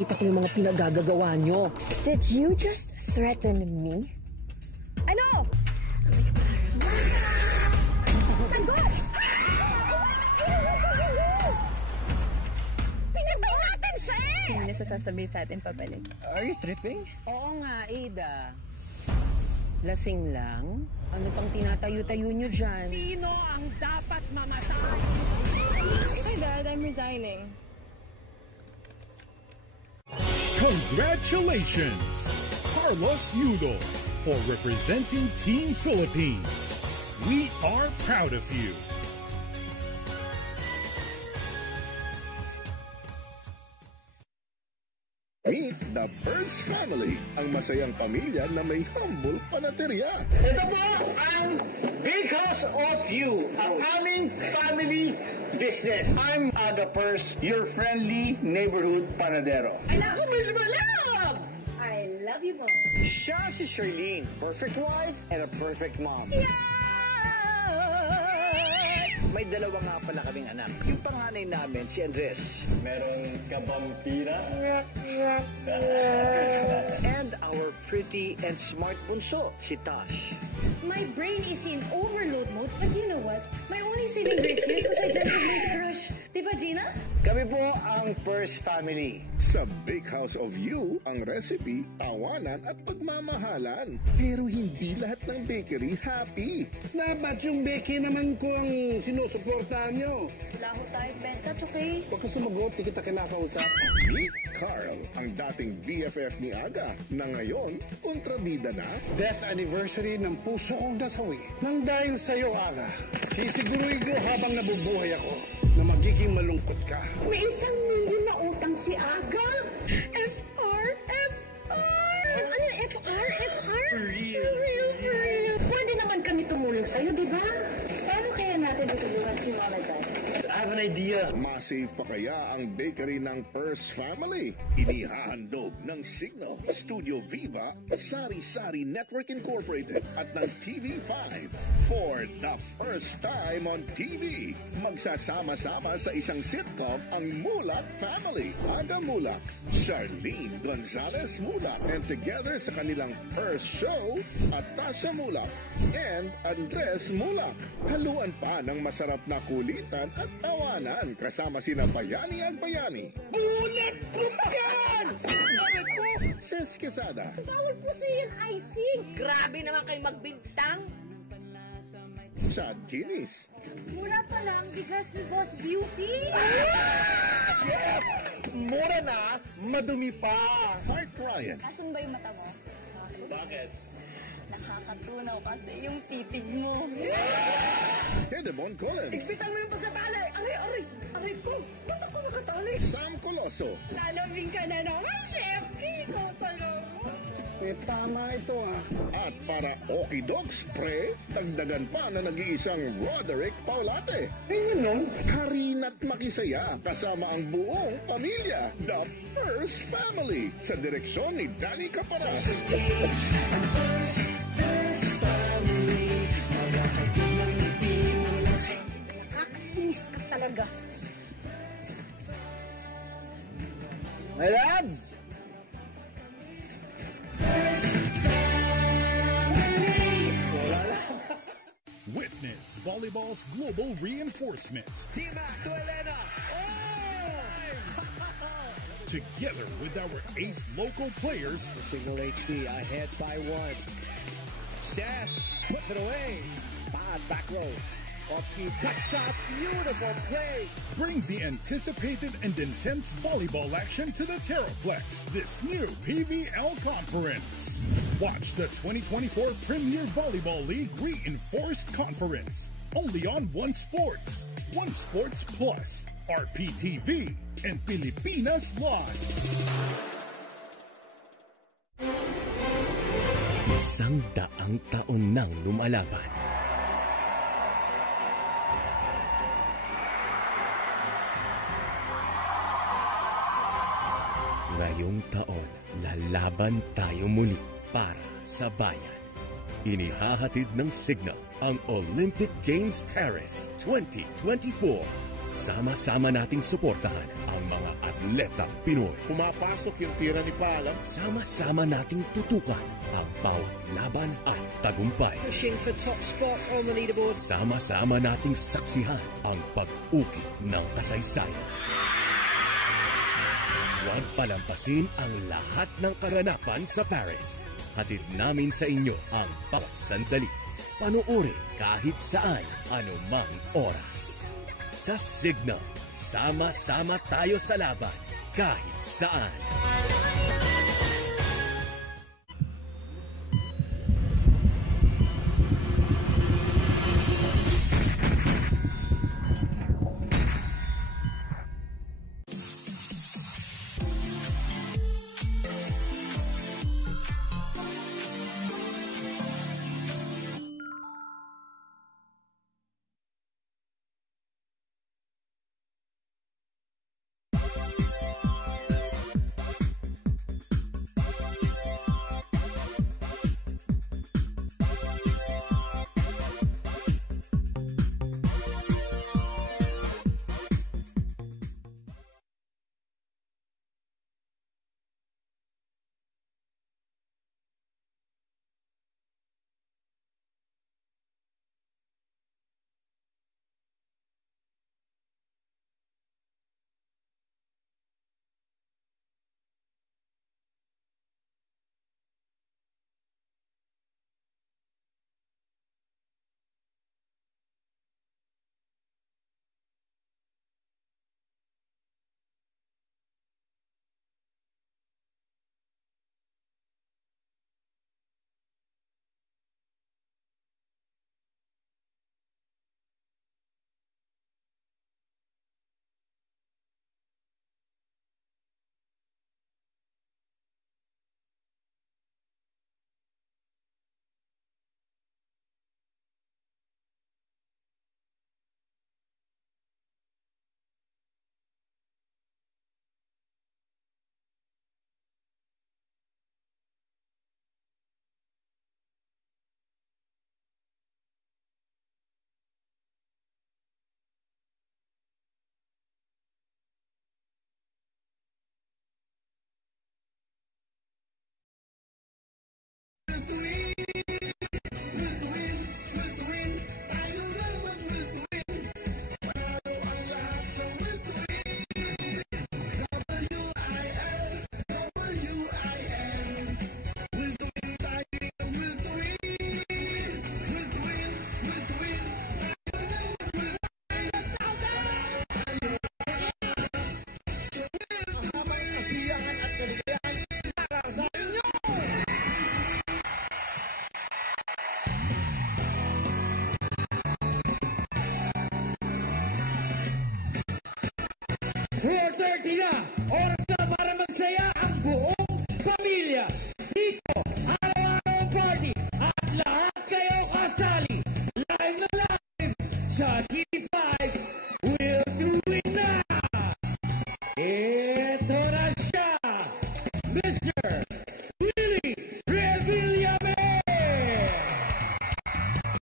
Kita ko yung mga pinagagagawa nyo. Did you just threaten me? Ano? Sagot! Pinatay natin siya eh! Hindi niya sasabihin sa atin pabalik. Are you tripping? Oo nga, Ada. Lasing lang? Ano pang tinatayo-tayo nyo dyan? Sino ang dapat mamatay? Hi, Dad. I'm resigning. Congratulations, Carlos Yudo, for representing Team Philippines. We are proud of you. Meet the Purse Family, ang masayang pamilya na may humble panaterya. Ito po ang Because of You, ang aming family business. I'm Aga Purse, your friendly neighborhood panadero. I love you, Miss Malab! I love you, Mom. Siya si Charlene, perfect wife and a perfect mom. May dalawa nga pala kaming anak. Yung panganay namin, si Andres. Merong kabampira. And our pretty and smart bunso, si Tash. My brain is in overload mode, but you know what? My only saving grace here is because I dreamt of my crush. Diba, Gina? Kami po ang Purse Family. Sa Bake House of You, ang recipe, tawanan at pagmamahalan. Pero hindi lahat ng bakery happy. Dapat yung bakery naman ko ang sinusuportahan nyo. Wala ho tayo benta, okay? Huwag ka sumagot, di kita kinakausap. Meet Carl, ang dating BFF ni Aga, na ngayon, kontrabida na. Death anniversary ng puso kong nasawi. Nang dahil sa'yo, Aga, sisiguruhin ko habang nabubuhay ako na magiging malungkot ka. May 1 milyon na utang si Aga. FR. Ano yung FR? For real. Pwede naman kami tumulong sa'yo, di ba? Paano kaya natin tutulungan si Mom and Dad? I have an idea. Masave pa kaya ang bakery ng Purse Family? Inihahandog ng Signal, Studio Viva, Sari Sari Network Incorporated at ng TV5 for the first time on TV. Magsasama-sama sa isang sitcom ang Mulak Family. Aga Mulak, Charlene Gonzalez Mulak, and together sa kanilang Purse Show, Atasha Mulak and Andres Mulak. Haluan pa ng masarap na kulitan at tawanan kasama sina Bayani at Bayani. Ulit ko yan! Bakit ko? Ses Quesada. Bawal po sa yan, icing. Grabe naman kayo magbintang. Chad Kinis. Mura pa lang bigas ni Boss Beauty. Mura na, madumi pa. Heart Ryan. Asan ba yung mata mo? Bakit? Nakakatunaw kasi yung titig mo. Hedemon Collins. Igpitan mo yung pagkatali. Aray ko. Ba't ako nakatali? Sam Coloso. Lalabing ka na naman, Chef. Ikaw talaga. Tama ito At para Okie Dog Spray, dagdagan pa na nag-iisang Roderick Paulate. Ganun? Harina't makisaya kasama ang buong pamilya. The Purse Family sa direksyon ni Danny Caparas. Nakakainis ka talaga. My love! Witness volleyball's global reinforcements. Dimac to Elena! Together with our ace local players, Signal HD ahead by 1. Sash puts it away. Back row. Off-key cut shot. Beautiful play. bring the anticipated and intense volleyball action to the Terraflex this new PVL conference. Watch the 2024 Premier Volleyball League Reinforced Conference only on One Sports, One Sports Plus, RPTV, and Pilipinas Live. Isang daang taon nang lumalaban. Ngayong taon, lalaban tayo muli para sa bayan. Inihahatid ng Signal ang Olympic Games Paris 2024. Sama-sama nating suportahan ang mga Atletang Pinoy. Pumapasok yung tira ni Palang. Sama-sama nating tutukan ang bawat laban at tagumpay. Pushing for top spot on the leaderboard. Sama-sama nating saksihan ang pag-ukit ng kasaysayan. Huwag palampasin ang lahat ng karanapan sa Paris. Hatid namin sa inyo ang bawat sandali. Panoorin kahit saan, anumang oras. Sa Signal, sama-sama tayo sa laban kahit saan. na, oras na para magsaya ang buong pamilya dito